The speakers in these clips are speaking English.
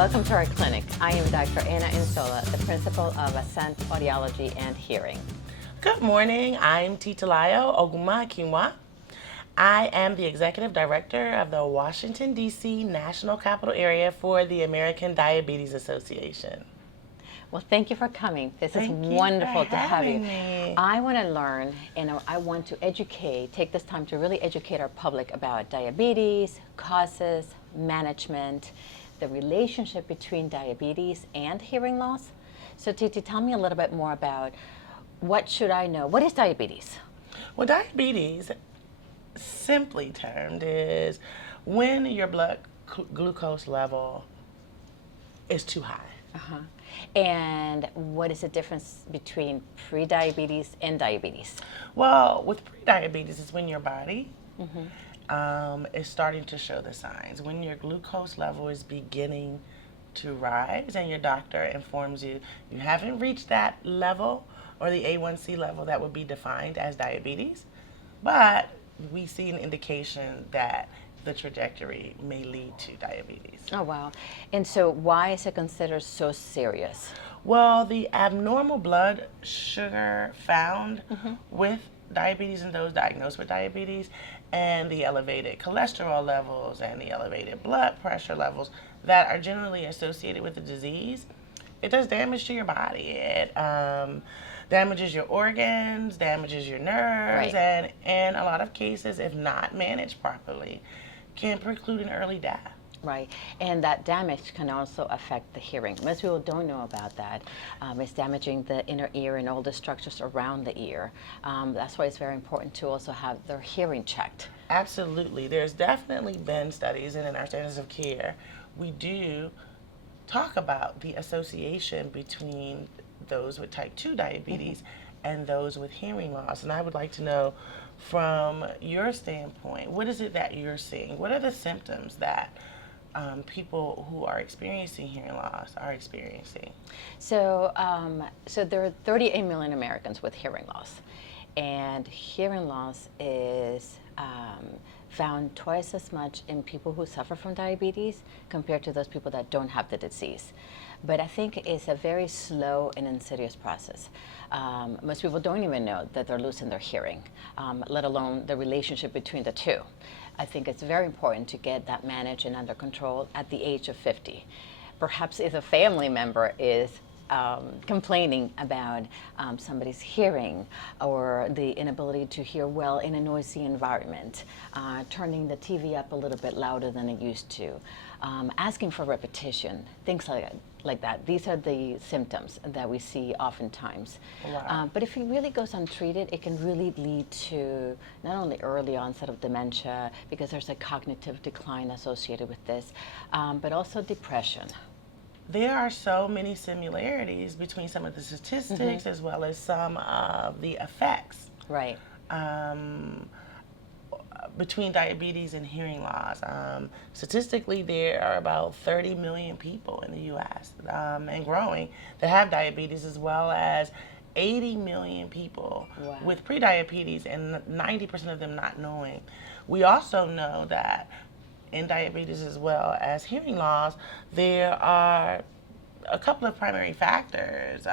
welcome to our clinic. I am Dr. Anzola, the principal of Ascent Audiology and Hearing. Good morning. I'm Titilayo Ogunmakinwa. I am the Executive Director of the Washington, D.C. National Capital Area for the American Diabetes Association. Well, thank you for coming. This is Thank you wonderful for to have you. having me. I want to learn and I want to take this time to really educate our public about diabetes, causes, management, the relationship between diabetes and hearing loss. So Titi, tell me a little bit more about what should I know? What is diabetes? Well, diabetes, simply termed, is when your blood glucose level is too high. Uh-huh. And what is the difference between pre-diabetes and diabetes? Well, with pre-diabetes, it's when your body is starting to show the signs. When your glucose level is beginning to rise and your doctor informs you you haven't reached that level or the A1C level that would be defined as diabetes, but we see an indication that the trajectory may lead to diabetes. Oh, wow. And so why is it considered so serious? Well, the abnormal blood sugar found with diabetes and those diagnosed with diabetes, and the elevated cholesterol levels and the elevated blood pressure levels that are generally associated with the disease, it does damage to your body. It damages your organs, damages your nerves, and in a lot of cases, if not managed properly, can preclude an early death. Right, and that damage can also affect the hearing. Most people don't know about that. It's damaging the inner ear and all the structures around the ear. That's why it's very important to also have their hearing checked. Absolutely. There's definitely been studies, and in our standards of care, we do talk about the association between those with type 2 diabetes and those with hearing loss. And I would like to know, from your standpoint, what is it that you're seeing? What are the symptoms that people who are experiencing hearing loss are experiencing? So, so there are 38 million Americans with hearing loss, and hearing loss is found twice as much in people who suffer from diabetes compared to those people that don't have the disease. But I think it's a very slow and insidious process. Most people don't even know that they're losing their hearing, let alone the relationship between the two. I think it's very important to get that managed and under control at the age of 50. Perhaps if a family member is complaining about somebody's hearing or the inability to hear well in a noisy environment, turning the TV up a little bit louder than it used to, asking for repetition, things like that. These are the symptoms that we see oftentimes. Wow. But if it really goes untreated, it can really lead to not only early onset of dementia, because there's a cognitive decline associated with this, but also depression. There are so many similarities between some of the statistics as well as some of the effects. Right. Between diabetes and hearing loss. Statistically, there are about 30 million people in the U.S. And growing that have diabetes, as well as 80 million people with prediabetes, and 90% of them not knowing. We also know that in diabetes as well as hearing loss, there are a couple of primary factors: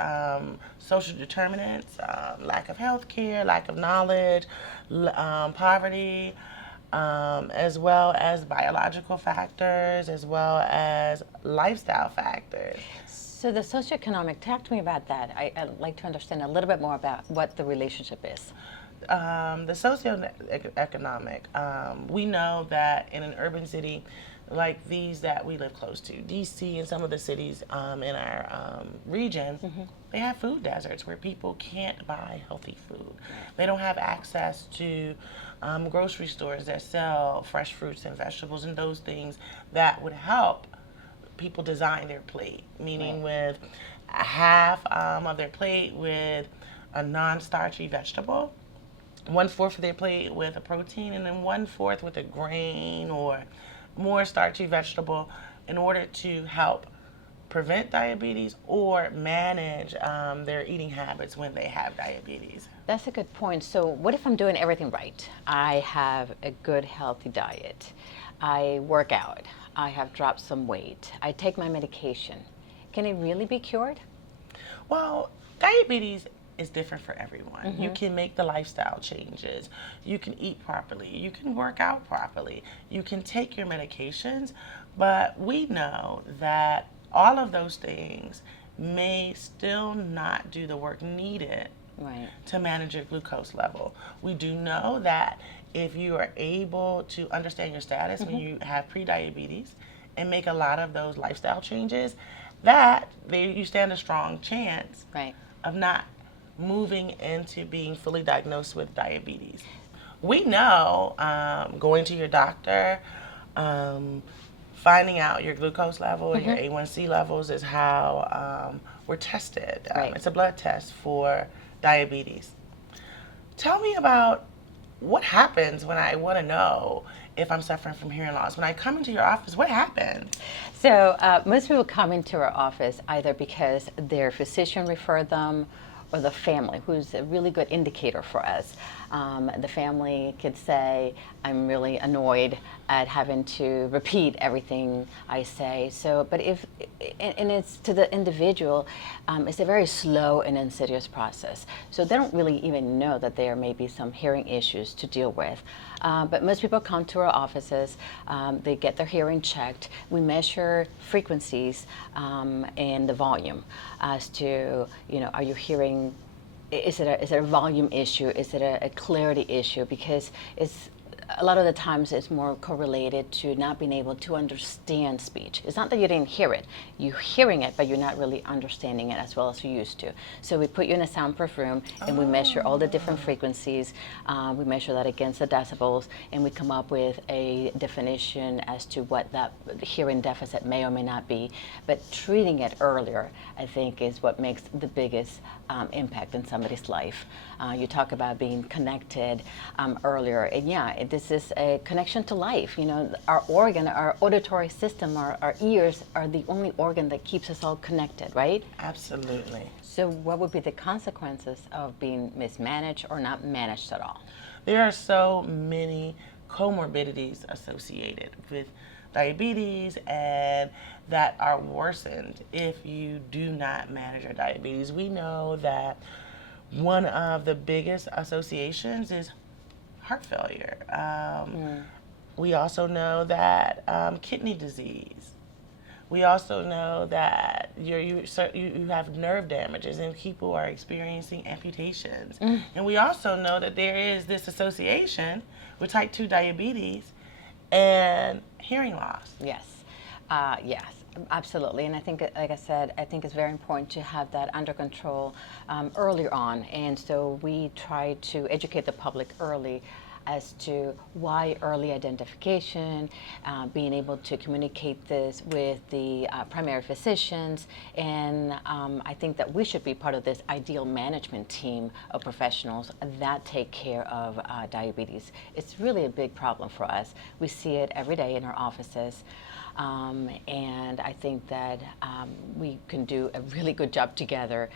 social determinants, lack of health care, lack of knowledge, poverty, as well as biological factors, as well as lifestyle factors. So the socioeconomic, talk to me about that. I'd like to understand a little bit more about what the relationship is. The socioeconomic, we know that in an urban city like these that we live close to, DC and some of the cities in our region, they have food deserts where people can't buy healthy food. They don't have access to grocery stores that sell fresh fruits and vegetables and those things that would help people design their plate, meaning with half of their plate with a non-starchy vegetable, 1/4 of their plate with a protein, and then 1/4 with a grain or more starchy vegetable, in order to help prevent diabetes or manage their eating habits when they have diabetes. That's a good point. So what if I'm doing everything right? I have a good, healthy diet. I work out. I have dropped some weight. I take my medication. Can it really be cured? Well, diabetes is different for everyone. You can make the lifestyle changes. You can eat properly. You can work out properly. You can take your medications. But we know that all of those things may still not do the work needed Right. to manage your glucose level. We do know that if you are able to understand your status when you have prediabetes and make a lot of those lifestyle changes, that you stand a strong chance Right. of not moving into being fully diagnosed with diabetes. We know going to your doctor, finding out your glucose level and your A1C levels is how we're tested. Right. It's a blood test for diabetes. Tell me about what happens when I want to know if I'm suffering from hearing loss. When I come into your office, what happens? So most people come into our office either because their physician referred them or the family, who's a really good indicator for us. The family could say, I'm really annoyed at having to repeat everything I say. So, but and it's to the individual, it's a very slow and insidious process. So they don't really even know that there may be some hearing issues to deal with. But most people come to our offices, they get their hearing checked. We measure frequencies and the volume as to, are you hearing, is it a volume issue? Is it a clarity issue? Because it's a lot of the times it's more correlated to not being able to understand speech. It's not that you didn't hear it. You're hearing it, but you're not really understanding it as well as you used to. So we put you in a soundproof room and we measure all the different frequencies. We measure that against the decibels, and we come up with a definition as to what that hearing deficit may or may not be. But treating it earlier, I think, is what makes the biggest impact in somebody's life. You talk about being connected earlier, and this is a connection to life. Our organ, our auditory system, our ears are the only organ that keeps us all connected, right? Absolutely. So what would be the consequences of being mismanaged or not managed at all? There are so many comorbidities associated with diabetes and that are worsened if you do not manage your diabetes. We know that one of the biggest associations is heart failure. We also know that kidney disease. We also know that you have nerve damages and people are experiencing amputations. And we also know that there is this association with type 2 diabetes and hearing loss. Yes, yes, absolutely. And I think, like I said, I think it's very important to have that under control earlier on. And so we try to educate the public early as to why early identification, being able to communicate this with the primary physicians, and I think that we should be part of this ideal management team of professionals that take care of diabetes. It's really a big problem for us. We see it every day in our offices. And I think that we can do a really good job together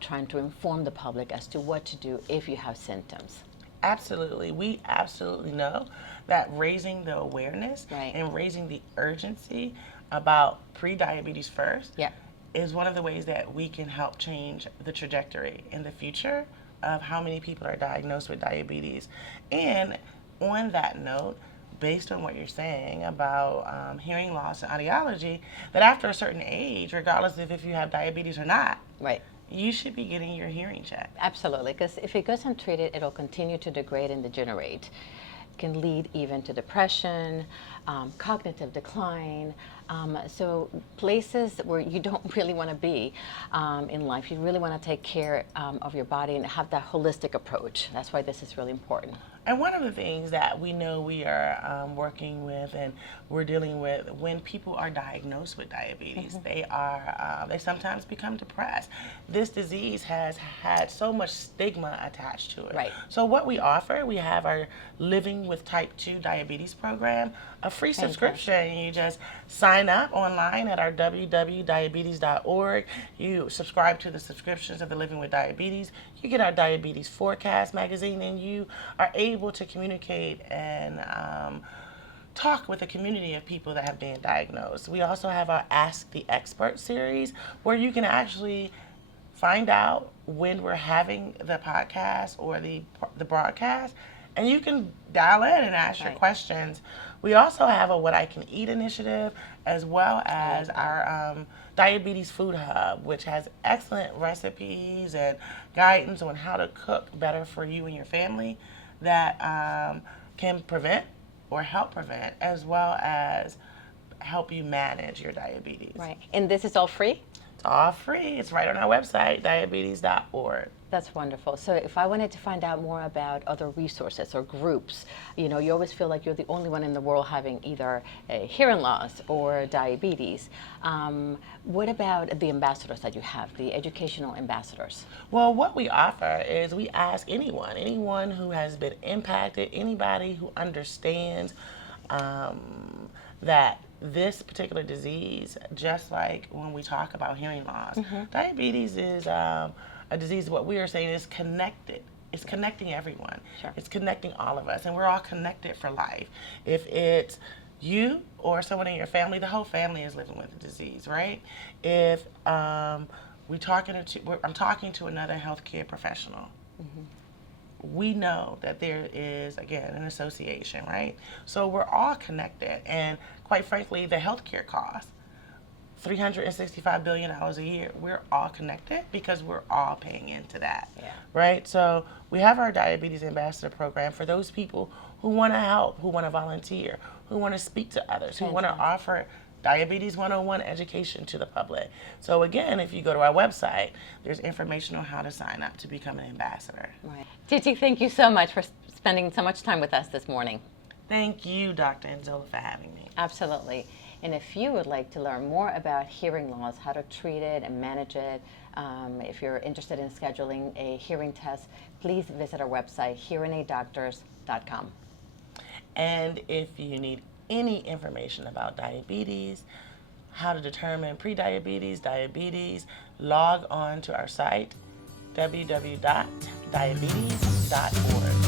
trying to inform the public as to what to do if you have symptoms. Absolutely. We absolutely know that raising the awareness Right. and raising the urgency about pre-diabetes first Yeah. is one of the ways that we can help change the trajectory in the future of how many people are diagnosed with diabetes. And on that note, based on what you're saying about hearing loss and audiology, that after a certain age, regardless of if you have diabetes or not, Right. you should be getting your hearing checked. Absolutely, because if it goes untreated, it'll continue to degrade and degenerate. It can lead even to depression, cognitive decline. So places where you don't really want to be in life. You really want to take care of your body and have that holistic approach. That's why this is really important. And one of the things that we know we are working with and we're dealing with when people are diagnosed with diabetes, they sometimes become depressed. This disease has had so much stigma attached to it. Right. So what we offer, we have our Living with Type 2 Diabetes program, a free subscription. You just sign sign up online at our www.diabetes.org. You subscribe to the subscriptions of the Living with Diabetes. You get our Diabetes Forecast magazine, and you are able to communicate and talk with a community of people that have been diagnosed. We also have our Ask the Expert series, where you can actually find out when we're having the podcast or the broadcast, and you can dial in and ask your questions. We also have a What I Can Eat initiative, as well as our Diabetes Food Hub, which has excellent recipes and guidance on how to cook better for you and your family that can prevent or help prevent, as well as help you manage your diabetes. Right. And this is all free? It's all free. It's right on our website, diabetes.org. That's wonderful. So if I wanted to find out more about other resources or groups, you know, you always feel like you're the only one in the world having either a hearing loss or diabetes. What about the ambassadors that you have, the educational ambassadors? Well, what we offer is we ask anyone who has been impacted, anybody who understands that this particular disease, just like when we talk about hearing loss, diabetes is a disease, what we are saying is connected. It's connecting everyone. Sure. It's connecting all of us, and we're all connected for life. If it's you or someone in your family, the whole family is living with the disease, right? If I'm talking to another healthcare professional, we know that there is, again, an association, right? So we're all connected, and quite frankly, the healthcare costs, $365 billion a year, we're all connected because we're all paying into that, right? So we have our Diabetes Ambassador Program for those people who want to help, who want to volunteer, who want to speak to others, who want to offer Diabetes 101 education to the public. So again, if you go to our website, there's information on how to sign up to become an ambassador. Right. Titi, thank you so much for spending so much time with us this morning. Thank you, Dr. Anzola, for having me. Absolutely. And if you would like to learn more about hearing loss, how to treat it and manage it, if you're interested in scheduling a hearing test, please visit our website, hearingaidoctors.com. And if you need any information about diabetes, how to determine prediabetes, diabetes, log on to our site, www.diabetes.org.